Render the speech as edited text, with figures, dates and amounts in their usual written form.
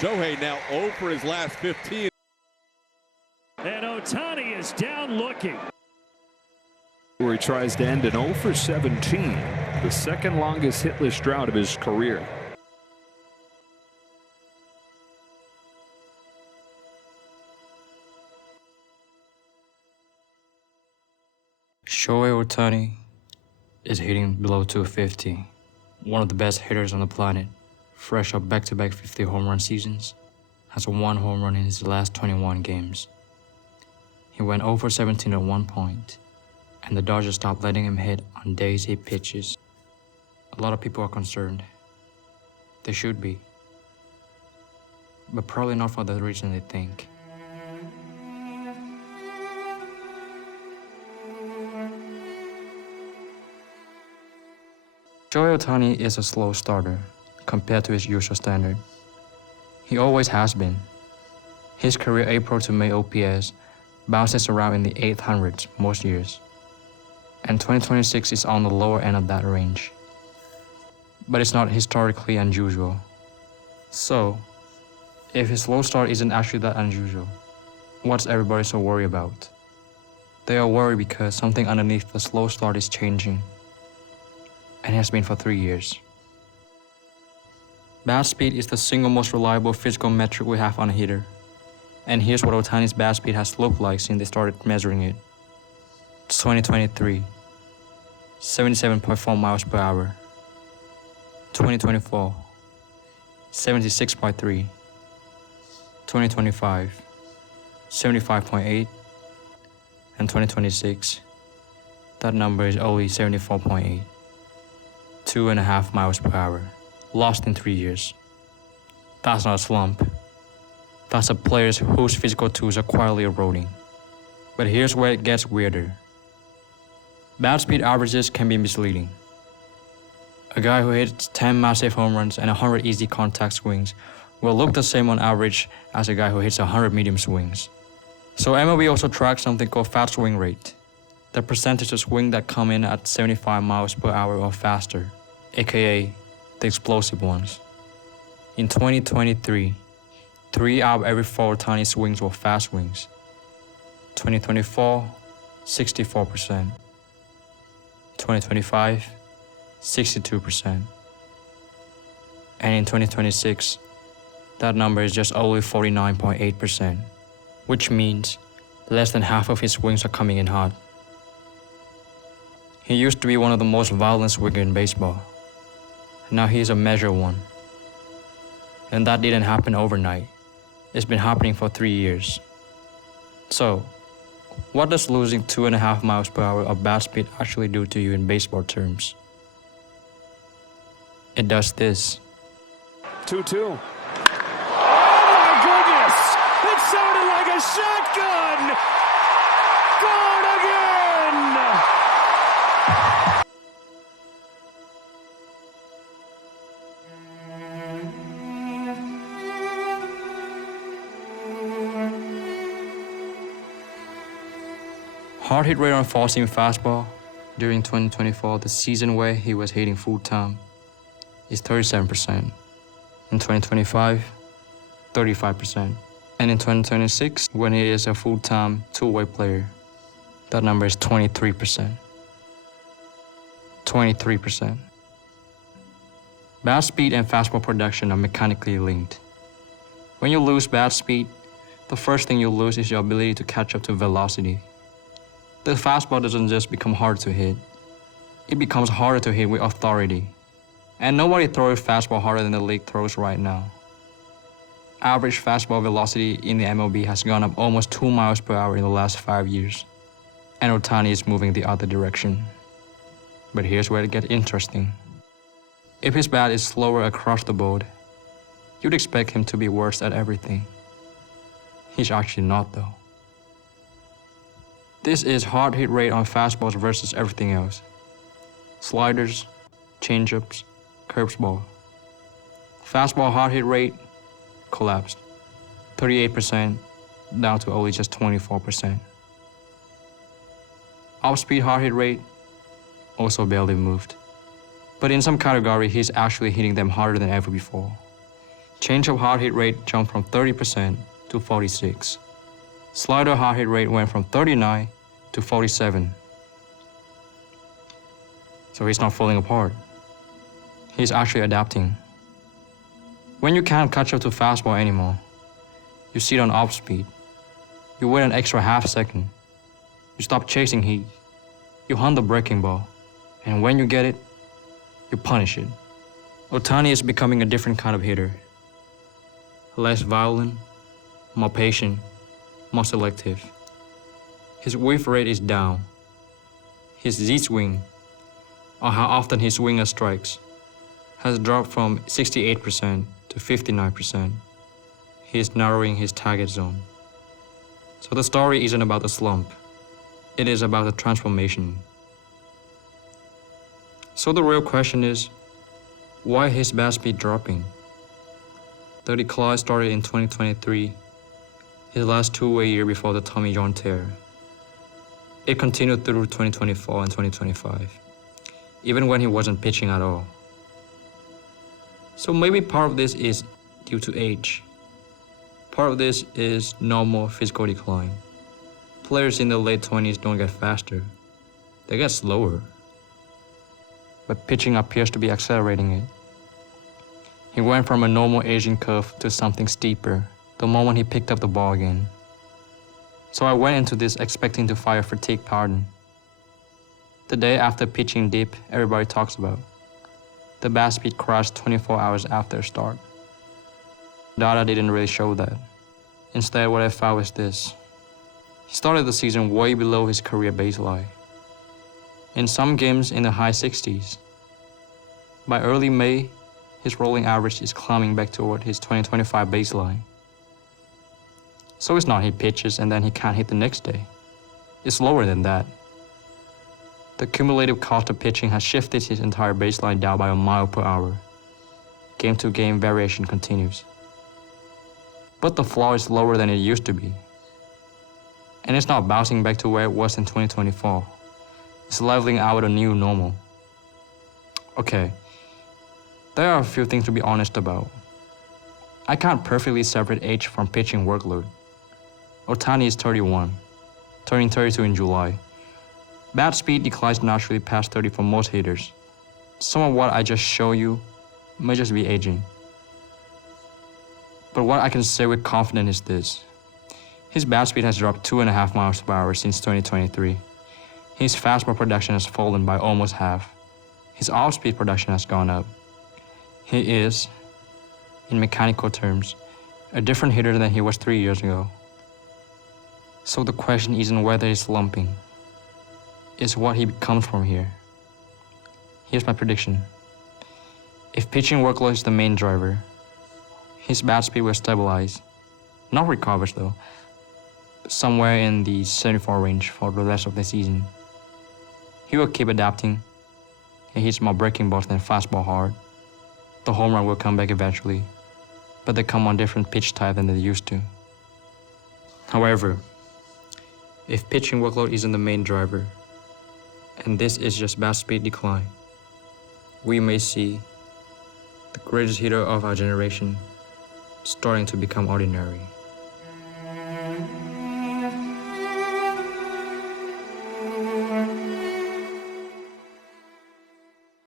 Shohei now 0 for his last 15. And Ohtani is down looking. Where he tries to end an 0 for 17, the second longest hitless drought of his career. Shohei Ohtani is hitting below 250, one of the best hitters on the planet, fresh off back-to-back 50 home run seasons, has a 1 home run in his last 21 games. He went 0 for 17 at one point, and the Dodgers stopped letting him hit on days he pitches. A lot of people are concerned. They should be, but probably not for the reason they think. Shohei Ohtani is a slow starter compared to his usual standard. He always has been. His career April to May OPS bounces around in the 800s most years, and 2026 is on the lower end of that range. But it's not historically unusual. So, if his slow start isn't actually that unusual, what's everybody so worried about? They are worried because something underneath the slow start is changing, and has been for 3 years. Bat speed is the single most reliable physical metric we have on a hitter. And here's what Ohtani's bat speed has looked like since they started measuring it. 2023, 77.4 miles per hour. 2024, 76.3. 2025, 75.8. And 2026, that number is only 74.8. 2.5 miles per hour, lost in 3 years. That's not a slump. That's a player whose physical tools are quietly eroding. But here's where it gets weirder. Bat speed averages can be misleading. A guy who hits 10 massive home runs and 100 easy contact swings will look the same on average as a guy who hits 100 medium swings. So MLB also tracks something called fast swing rate, the percentage of swing that come in at 75 miles per hour or faster, aka the explosive ones. In 2023, 3 out of every 4 Ohtani swings were fast swings. 2024, 64%. 2025, 62%. And in 2026, that number is just only 49.8%, which means less than half of his swings are coming in hard. He used to be one of the most violent swingers in baseball. Now he is a measured one. And that didn't happen overnight. It's been happening for 3 years. So, what does losing 2.5 miles per hour of bat speed actually do to you in baseball terms? It does this. 2-2. Oh my goodness! It sounded like a shotgun! Gone again! Hard hit rate on four-seam fastball during 2024, the season where he was hitting full-time, is 37%. In 2025, 35%. And in 2026, when he is a full-time two-way player, that number is 23%. 23%. Bat speed and fastball production are mechanically linked. When you lose bat speed, the first thing you lose is your ability to catch up to velocity. The fastball doesn't just become hard to hit. It becomes harder to hit with authority. And nobody throws fastball harder than the league throws right now. Average fastball velocity in the MLB has gone up almost 2 miles per hour in the last 5 years. And Ohtani is moving the other direction. But here's where it gets interesting. If his bat is slower across the board, you'd expect him to be worse at everything. He's actually not though. This is hard hit rate on fastballs versus everything else. Sliders, changeups, curveball. Fastball hard hit rate collapsed. 38% down to only just 24%. Off-speed hard hit rate also barely moved. But in some category, he's actually hitting them harder than ever before. Changeup hard hit rate jumped from 30% to 46%. Slider hard hit rate went from 39 to 47. So he's not falling apart. He's actually adapting. When you can't catch up to fastball anymore, you sit on off speed. You wait an extra half second. You stop chasing heat. You hunt the breaking ball. And when you get it, you punish it. Ohtani is becoming a different kind of hitter. Less violent, more patient, more selective. His whiff rate is down. His Z-swing, or how often he swings strikes, has dropped from 68% to 59%. He is narrowing his target zone. So the story isn't about the slump. It is about the transformation. So the real question is, why his bat speed dropping? The decline started in 2023, his last two-way year before the Tommy John tear. It continued through 2024 and 2025, even when he wasn't pitching at all. So maybe part of this is due to age. Part of this is normal physical decline. Players in the late 20s don't get faster, they get slower. But pitching appears to be accelerating it. He went from a normal aging curve to something steeper the moment he picked up the ball again. So I went into this expecting to fire fatigue pardon. The day after pitching dip everybody talks about. The bat speed crashed 24 hours after start. Data didn't really show that. Instead, what I found was this. He started the season way below his career baseline. In some games in the high 60s. By early May, his rolling average is climbing back toward his 2025 baseline. So it's not he pitches and then he can't hit the next day. It's lower than that. The cumulative cost of pitching has shifted his entire baseline down by a mile per hour. Game-to-game variation continues. But the floor is lower than it used to be. And it's not bouncing back to where it was in 2024. It's leveling out at a new normal. Okay, there are a few things to be honest about. I can't perfectly separate age from pitching workload. Ohtani is 31, turning 32 in July. Bat speed declines naturally past 30 for most hitters. Some of what I just show you may just be aging. But what I can say with confidence is this. His bat speed has dropped 2.5 miles per hour since 2023. His fastball production has fallen by almost half. His off-speed production has gone up. He is, in mechanical terms, a different hitter than he was 3 years ago. So the question isn't whether he's slumping. It's what he becomes from here. Here's my prediction. If pitching workload is the main driver, his bat speed will stabilize. Not recover though, but somewhere in the 74 range for the rest of the season. He will keep adapting. He hits more breaking balls than fastball hard. The home run will come back eventually, but they come on different pitch type than they used to. However, if pitching workload isn't the main driver, and this is just bat speed decline, we may see the greatest hitter of our generation starting to become ordinary.